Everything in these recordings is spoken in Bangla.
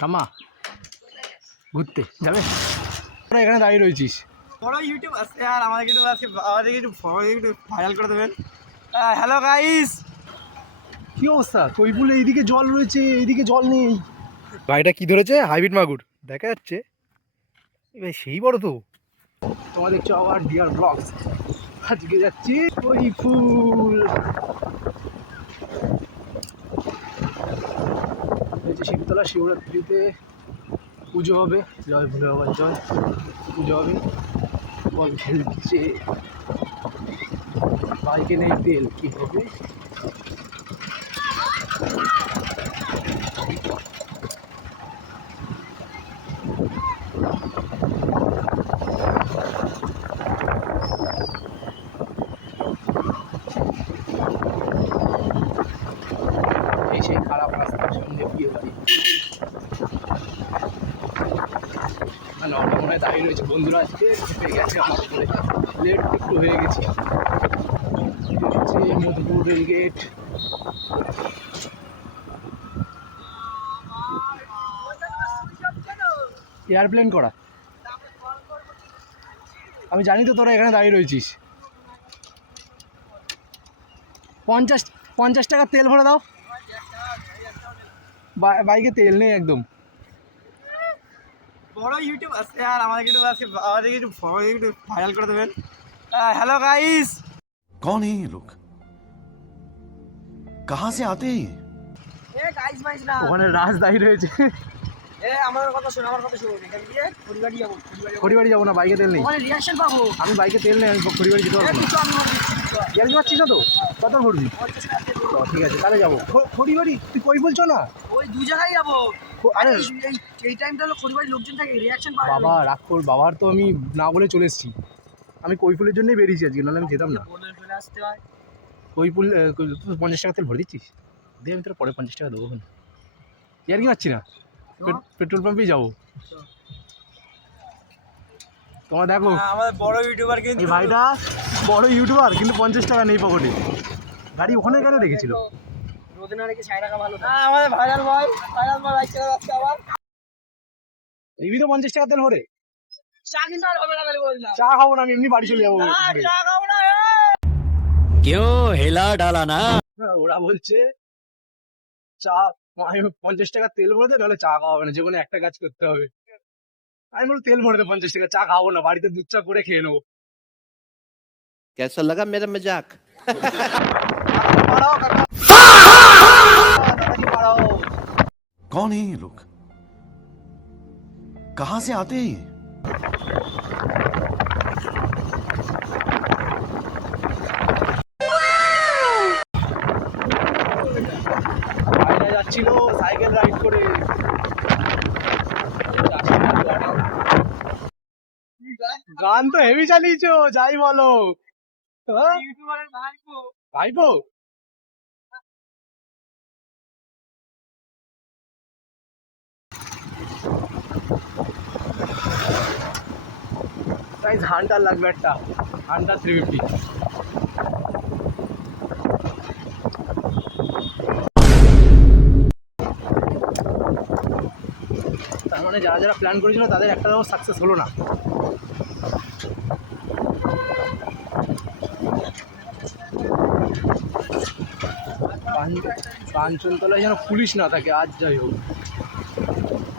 ঠাম্মা ঘুরতে যাবে? তোরা এখানে দাঁড়িয়ে রয়েছিস, বড় ইউটিউব আছে আর আমাদেরকে একটু ভাইরাল করে দেবেন। হ্যালো গাইস, কি অবস্থা? কৈপুলে এইদিকে জল রয়েছে, এইদিকে জল নেই। ভাইটা কি ধরেছে? হাইব্রিড মাগুর দেখা যাচ্ছে, এবার সেই বড় তো। তোমার দেখছো আবার ডিয়ার ব্লগস, আজকে যাচ্ছি কৈপুল। হচ্ছে শিবতলা শিবরাত্রিতে পুজো হবে, জয় ভোলে বাবার জয়, পুজো হবে। বল খেলছে, বাইকে নেই তেল, কি হবে? এই সেই খারাপ রাস্তার সঙ্গে বিয়ে বাড়ি। মনে হয় দাঁড়িয়ে রয়েছে বন্ধুরা, আজকে চেপে গেছে আমার উপরে, লেট একটু হয়ে গেছি। মধুপুর রেলগেট, এয়ারপ্লেন করা। আমি জানি তো তোরা এখানে দাঁড়িয়ে রয়েছিস। 50 টাকার তেল ভরে দাও। বাইকে তেল নেই একদম। বড় ইউটিউব আছে আর আমাদেরকে একটু ভাইরাল করে দেবেন। হ্যালো গাইস, कौन है ये लोग? कहाँ से आते हैं? এ গাইস ভাইস না, ওখানে রাজ দাঁড়িয়ে রয়েছে। আমার কথা শোন। এখান দিয়ে খড়িবাড়ি যাবো। খড়িবাড়ি যাবো না, বাইকে তেল নেই। ওখানে রিঅ্যাকশন পাবো। আমি বাইকে তেল নেই, আমি খড়িবাড়ি যেতে পারবো না। গ্যাস পাচ্ছিস না তো? কত ভরবি? ঠিক আছে, তাহলে যাবো খড়িবাড়ি। তুই কই বলছো না? ওই দু জায়গায় যাবো। আরে এই টাইমটা হলো খড়িবাড়ি লোকজন থাকে, রিঅ্যাকশন পাবে। বাবা রাগ কর, বাবার তো আমি না বলে চলে এসেছি। আমি কৈপুলের জন্যই বেরিয়েছি আজকে, নাহলে আমি যেতাম না। চলে আসতে হয়। কৈপুল 50 টাকা তেল ভরে দিচ্ছিস? দিয়ে আমি তোর পরে 50 টাকা দেবো। আর কি পাচ্ছি না, পেট্রোল পাম্পেই যাবো। তোমার দেখো আমাদের বড় ইউটিউবার কিন্তু, এই ভাইটা বড় ইউটিউবার, কিন্তু 50 টাকা নেই পকেটে। গাড়ি ওখানে কেন রেখেছিল? রোদে না রেখে 60 টাকা ভালো। আমাদের ভাইরাল ভাই বাইক চালাতে যাচ্ছে আবার। এই তো 50 টাকা তেল ভরে চা কিন্তু আর হবে না, বলে বললাম। চা খাবো না, আমি এমনি বাড়ি চলে যাবো। চা খাবো না। क्यों हिला डाला ना? ওরা বলছে চা, আমি 50 টাকা তেল ভরে দে, নাহলে চা খাওয়া হবে না, যে কোনো একটা কাজ করতে হবে। আমি বলবো তেল ভরে দে 50 টাকা, চা খাবো না, বাড়িতে দুধ চা করে খেয়ে নেবো। कैसा लगा मेरा मजाक? পাড়াও কাকা, দাদাজি পাড়াও। कौन है ये लोग? कहाँ से आते हैं? ভাইরা যাচ্ছিল সাইকেল রাইড করে। গান তো হেভি চালিয়েছো, যাই বলো। হ্যাঁ? ইউটিউবারের ভাইপো। ভাইপো প্রাইস হান্টার লাগবে একটা, হান্টার 350। তার মানে যারা যারা প্ল্যান করেছিল তাদের একটাও সাকসেস হলো না। কাঞ্চনতলায় যেন পুলিশ না থাকে, আজ যাই হোক।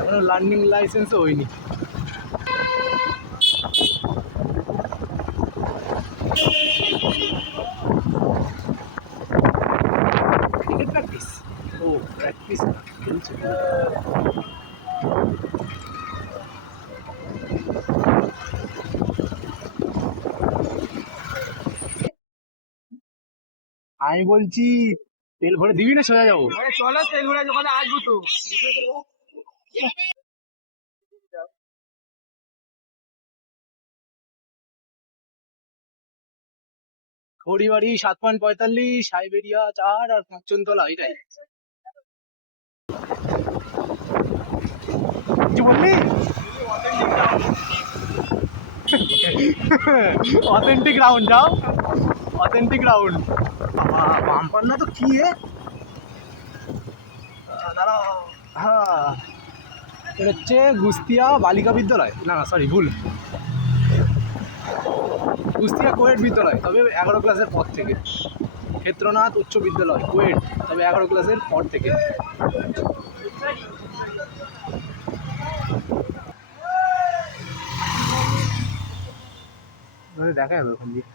এখনো লার্নিং লাইসেন্সও হয়নি। Cricket practice? ও প্র্যাকটিস না, খেলছে। আমি বলছি তেল ভরে দিবি না সোজা যাবো? চলো তেল ভরে যখন আসবো তো। খড়িবাড়ি 7.45, সাইবেরিয়া 4 আর কাঞ্চনতলা, এটাই। কিছু বললি? অথেন্টিক রাউন্ড যাও, অথেন্টিক রাউন্ড। বাম্পার না তো কি দাঁড়াও। হ্যাঁ এটা হচ্ছে গুস্তিয়া বালিকা বিদ্যালয়, না সরি ভুল, কুষ্টিয়া কোয়েট বিদ্যালয়, তবে 11 ক্লাসের পর থেকে। ক্ষেত্রনাথ উচ্চ বিদ্যালয় কোয়েট, তবে 11 ক্লাসের পর থেকে। দেখা যাবে ওখান দিয়ে।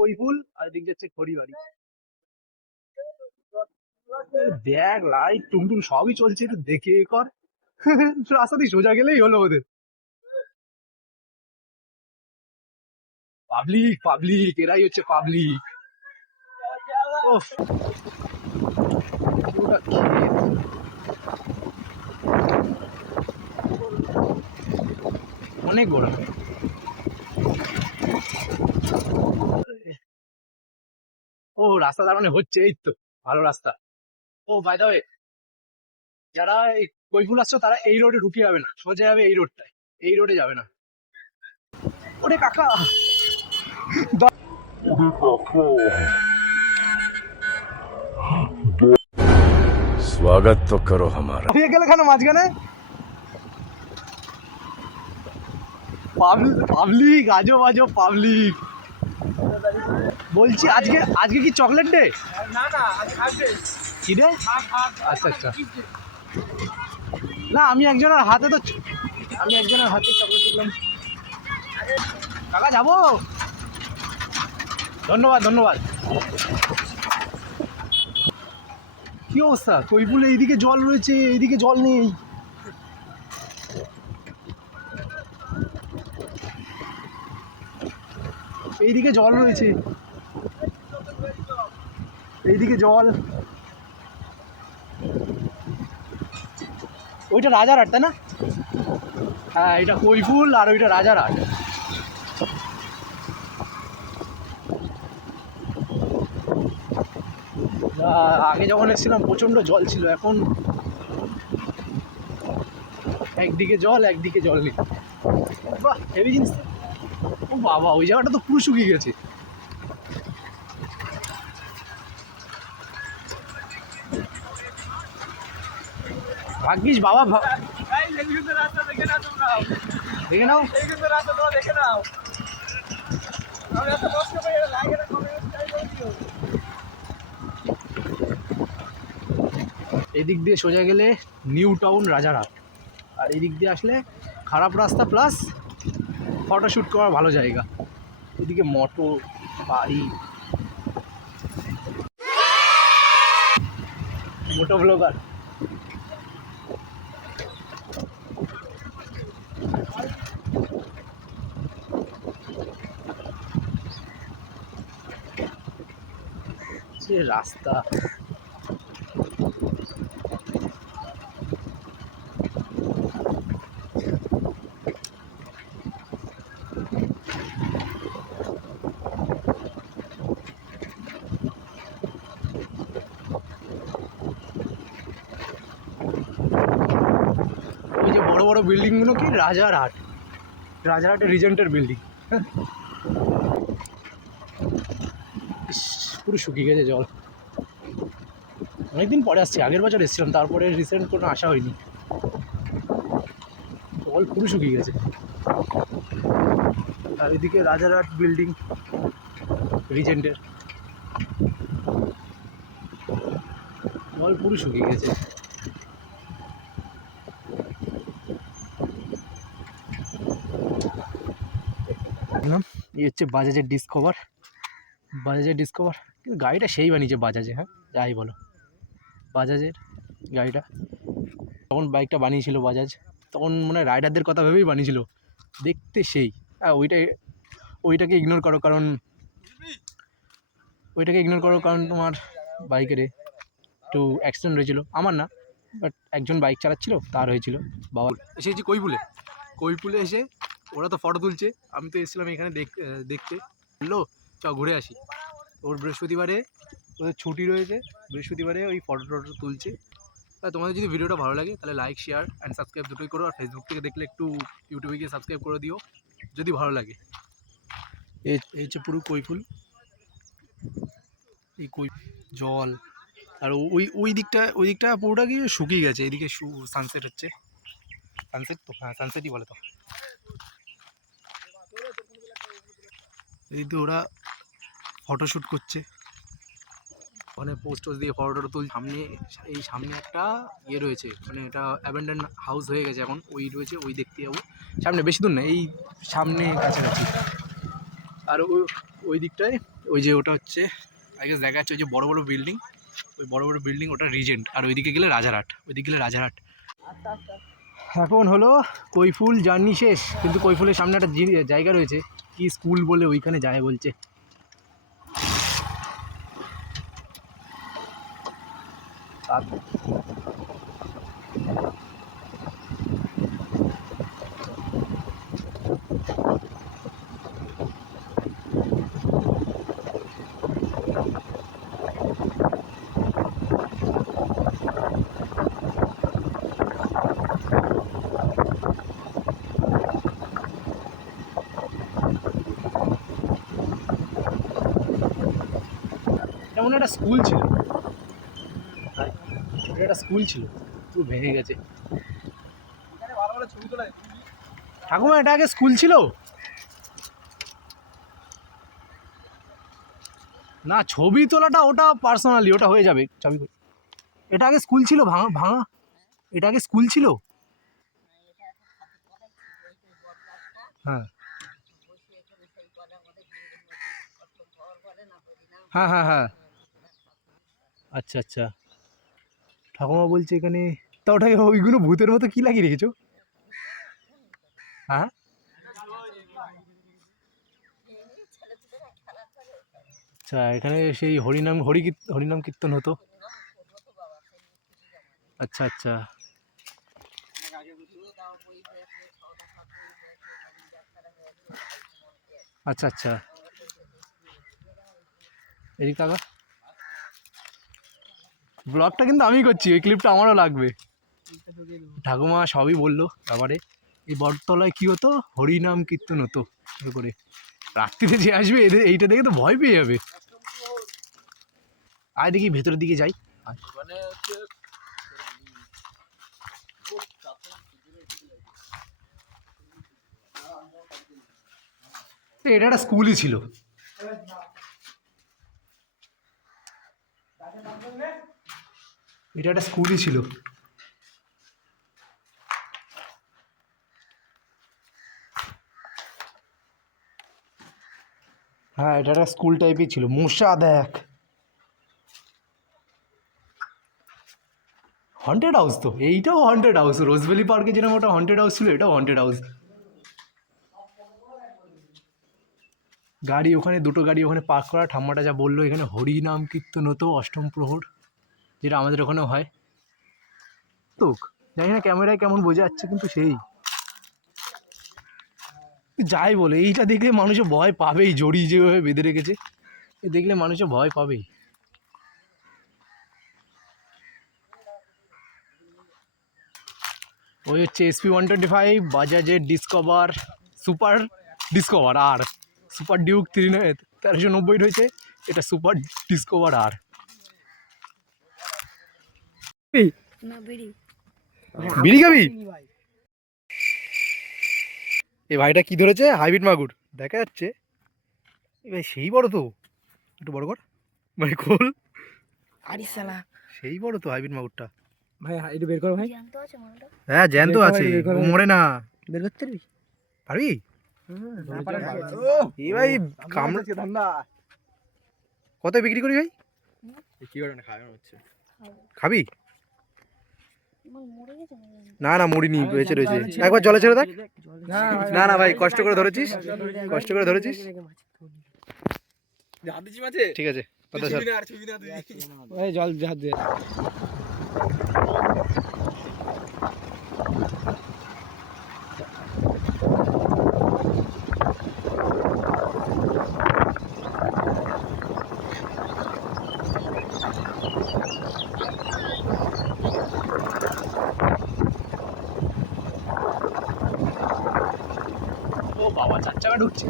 কৈফুল আর দিক যাচ্ছে খড়িবাড়ি। দেখ লাইট টুমটুম সবই চলছে, একটু দেখে কর। রাস্তা দিয়ে সোজা গেলেই হলো ওদের। পাবলিক পাবলিক, এরাই হচ্ছে পাবলিক। অনেক বড়। ও রাস্তা তার মানে হচ্ছে, এই তো ভালো রাস্তা। ও বাই দ্য ওয়ে, যারা এই কৈফুল আসছো তারা এই রোডে ঢুকে যাবে না, সোজা যাবে এই রোডটায়, এই রোডে যাবে না। ওরে কাকা, स्वागत तो करो हमारा। হয়ে গেলে কেন মাঝখানে? পাবলিক আজব আজব পাবলিক। বলছি আজকে আজকে কি চকলেট ডে? না না, আজ খাবে কি রে? আচ্ছা আচ্ছা। না আমি একজনের হাতে চকলেট দিলাম। কাকা যাবো, ধন্যবাদ ধন্যবাদ। কি অবস্থা? কৈফুলে এইদিকে জল রয়েছে, এইদিকে জল নেই। এইদিকে জল রয়েছে, এইদিকে জল। ওইটা রাজারহাট তাই না? হ্যাঁ এটা কৈফুল আর ওইটা রাজারহাট। আগে যখন এসেছিলাম প্রচণ্ড জল ছিল, এখন একদিকে জল একদিকে জল নেই। বাহ হেভি জিনিস। ও বাবা, ওই জায়গাটা তো পুরো শুকিয়ে গেছে। ভাগ্যিস বাবা, রাস্তা দেখে নাও তোমরা, দেখে নাও। এই কিন্তু রাস্তা তোমরা দেখে নাও। আমি এত কষ্ট করে লাগে না, কমেন্ট চাই। এদিক দিয়ে সোজা গেলে নিউ টাউন রাজারহাট, আর এদিক দিয়ে আসলে খারাপ রাস্তা প্লাস ফটোশ্যুট করার ভালো জায়গা। এদিকে মোটর বাড়ি, মোটো ব্লগার। যে রাস্তা, ওই যে বড় বড় বিল্ডিংগুলো কি রাজারহাটের রিজেন্টের বিল্ডিং। পুরো শুকিয়ে গেছে জল। অনেকদিন পরে আসছি, আগের বছর এসেছিলাম, তারপরে রিসেন্ট কোনো আসা হয়নি। জল পুরো শুকিয়ে গেছে। আর এদিকে রাজারহাট বিল্ডিং রিজেন্টের, জল পুরো শুকিয়ে গেছে। এই হচ্ছে বাজাজের ডিসকভার। কিন্তু গাড়িটা সেই বানিয়েছে বাজাজে, হ্যাঁ যাই বলো, বাজাজের গাড়িটা তখন বাইকটা বানিয়েছিল বাজাজ, তখন মানে রাইডারদের কথা ভেবেই বানিয়েছিল, দেখতে সেই। হ্যাঁ ওইটাকে ইগনোর করো, কারণ তোমার বাইকের একটু অ্যাক্সিডেন্ট হয়েছিল, আমার না, বাট একজন বাইক চালাচ্ছিল তার হয়েছিল। বাবা এসেছি কৈপুলে এসে ওরা তো ফটো তুলছে, আমি তো এসেছিলাম এখানে দেখতে, বললো চ ঘুরে আসি। ওর বৃহস্পতিবারে ওদের ছুটি রয়েছে, বৃহস্পতিবারে ওই ফটো তুলছে। তোমাদের যদি ভিডিওটা ভালো লাগে তাহলে লাইক, শেয়ার অ্যান্ড সাবস্ক্রাইব দুটোই করো। আর ফেসবুক থেকে দেখলে একটু ইউটিউবে গিয়ে সাবস্ক্রাইব করে দিও যদি ভালো লাগে। এই হচ্ছে পুরো কৈফুল, এই জল। আর ওই দিকটা পুরোটা কি শুকিয়ে গেছে। এদিকে সানসেট হচ্ছে, সানসেট তো, হ্যাঁ সানসেটই বলে তো। এদিকে ওরা ফটোশ্যুট করছে, ওখানে পোস্ট দিয়ে ফটো তুল। সামনে একটা ইয়ে রয়েছে, মানে এটা অ্যাবেন্ডেন হাউস হয়ে গেছে এখন, ওই রয়েছে, ওই দেখতে যাবো সামনে, বেশি দূর না, এই সামনে কাছাকাছি। আর ওই দিকটায় ওই যে ওটা হচ্ছে আগে দেখা যাচ্ছে, ওই যে বড় বড় বিল্ডিং, ওই বড় বড় বিল্ডিং ওটা রিজেন্ট। আর ওইদিকে গেলে রাজারহাট, এখন হলো কৈফুল জার্নি শেষ, কিন্তু কৈফুলের সামনে একটা জায়গা রয়েছে কি স্কুল বলে, ওইখানে যায় বলছে। যেমন একটা স্কুল ছিল, পুরো ভেঙে গেছে। ঠাকুমা এটা আগে স্কুল ছিল না, ছবি তোলাটা ওটা পার্সোনালি, ওটা হয়ে যাবে। ছবি এটা আগে স্কুল ছিল, ভাঙা এটা আগে স্কুল ছিল। হ্যাঁ হ্যাঁ হ্যাঁ হ্যাঁ, আচ্ছা আচ্ছা। ঠাকুমা বলছে এখানে, তা ওটাকে ওইগুলো ভূতের মতো কি লাগিয়ে রেখেছো? হ্যাঁ আচ্ছা, এখানে সেই হরিনাম কীর্তন হতো। আচ্ছা আচ্ছা, আচ্ছা আচ্ছা, এদিক টাকা ব্লগটা কিন্তু আমি করছি, ওই ক্লিপটা আমারও লাগবে। ঠাকুমা সবই বললো তারপরে, এই বটতলায় কী হতো, হরিনাম কীর্তন হতো করে। রাত্রিতে যে আসবে এইটা দেখে তো ভয় পেয়ে যাবে। আয় দেখি ভেতরের দিকে যাই। এটা একটা স্কুলই ছিল। এটা একটা স্কুলই ছিল। হ্যাঁ এটা একটা স্কুল টাইপই ছিল। মশা দেখ, হন্টেড হাউস তো, এইটাও হন্টেড হাউস। রোজভ্যালি পার্কে যেরকম ওটা হন্টেড হাউস ছিল, এটাও হন্টেড হাউস। গাড়ি ওখানে, দুটো গাড়ি ওখানে পার্ক করা। ঠাম্মাটা যা বললো, এখানে হরিনাম কীর্তন হতো অষ্টম প্রহর, যেটা আমাদের ওখানেও হয়। তো জানি না ক্যামেরায় কেমন বোঝা যাচ্ছে, কিন্তু সেই যাই বলে, এইটা দেখলে মানুষে ভয় পাবেই। জড়ি যেভাবে বেঁধে রেখেছে, দেখলে মানুষে ভয় পাবেই। ওই হচ্ছে SP 125 বাজাজের ডিসকভার, সুপার ডিসকভার আর। সুপার ডিউক 1390 রয়েছে, এটা সুপার ডিসকভার আর। না বিড়ি বিড়ি খাবি? এই ভাইটা কি ধরেছে? হাইব্রিড মাগুর দেখা যাচ্ছে। এ ভাই সেই বড় তো, একটু বড় কর ভাই, খোল। আরে শালা সেই বড় তো হাইব্রিড মাগুরটা। ভাই একটু বের করো ভাই। জ্যান্ত আছে মনটা হ্যাঁ জ্যান্ত বের কর, আছে, বের কর, ও মরে না। বের করতে পারবি? পারবি? না পারে এই ভাই কামড় কত বিক্রি করি ভাই? কি করে না খাওয়া হচ্ছে? খাবি? আমার মরে গেছে মনে হয়। না না মরিনি, বেঁচে রয়েছে। একবার জলে ছেড়ে দেখ। না না ভাই কষ্ট করে ধরেছিস, কষ্ট করে ধরেছিস। হাত দিচ্ছি মাঝে। ঠিক আছে কথা স্যার। ওই জল হাত দে। ও বাবা, 4 চাকা ঢুকছে।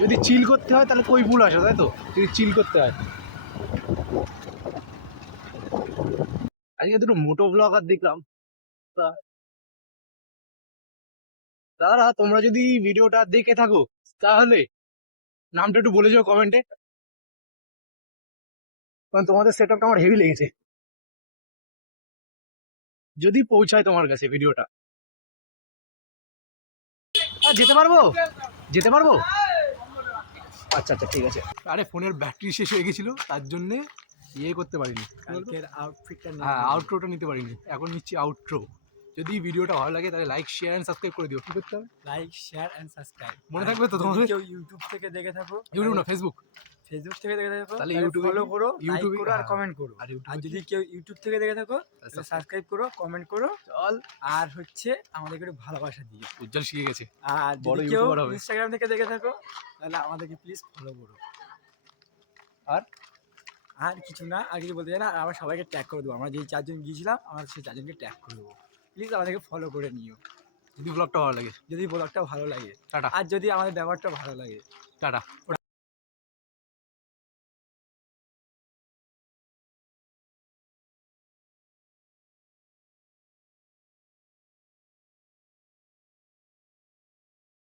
যদি চিল করতে হয় তাহলে কই ফুল আসে, তাই তো? যদি চিল করতে হয়। আজকে দুটো মোটো ব্লগার দেখলাম। তা দাদা তোমরা যদি ভিডিওটা দেখে থাকো তাহলে নামটা একটু বলে যাও কমেন্টে, কারণ তোমাদের সেটআপটা আমার হেভি লেগেছে। যদি পৌঁছায় তোমার কাছে ভিডিওটা, যেতে পারবো, যেতে পারবো। আচ্ছা আচ্ছা ঠিক আছে। আরে ফোনের ব্যাটারি শেষ হয়ে গেছিল, তার জন্যে ইয়ে করতে পারিনি। কালকের আউটফিটটা হ্যাঁ আউটরোটা নিতে পারিনি, এখন নিচ্ছি আউটরো। যদি ভিডিওটা ভালো লাগে তাহলে লাইক শেয়ার এন্ড সাবস্ক্রাইব করে দিও। কি করতে হবে? লাইক শেয়ার এন্ড সাবস্ক্রাইব মনে থাকবে তো তোমাদের? কেউ ইউটিউব থেকে দেখে থাকো, ইউটিউব না ফেসবুক, ফেসবুক থেকে দেখে থাকো তাহলে তাহলে ইউটিউবে ফলো করো, লাইক ইউটিউবে করো আর হ্যাঁ। কমেন্ট করো। আর আর ইউটিউবে যদি কেউ ইউটিউব থেকে দেখে থাকো তাহলে সাবস্ক্রাইব করো, কমেন্ট করো চল, আর হচ্ছে আমাদেরকে একটু ভালোবাসা দিও। উজ্জ্বল শিখে গেছে। আর বড় যদি কেউ ইউটিউবার হবে। ইনস্টাগ্রাম থেকে দেখে থাকো তাহলে আমাদেরকে প্লিজ ফলো করো। আর আর কিছু না, আর কিছু বলতে চাই না। আর আমরা সবাইকে ট্যাগ করে দেবো, আমরা যেই 4 জন গিয়েছিলাম আমরা সেই 4 জনকে ট্যাগ করে দেবো। প্লিজ আমাদেরকে ফলো করে নিও যদি ব্লগটা ভালো লাগে। যদি ব্লগটা ভালো লাগে টাটা আর যদি আমাদের ব্যবহারটা ভালো লাগে। টাটা।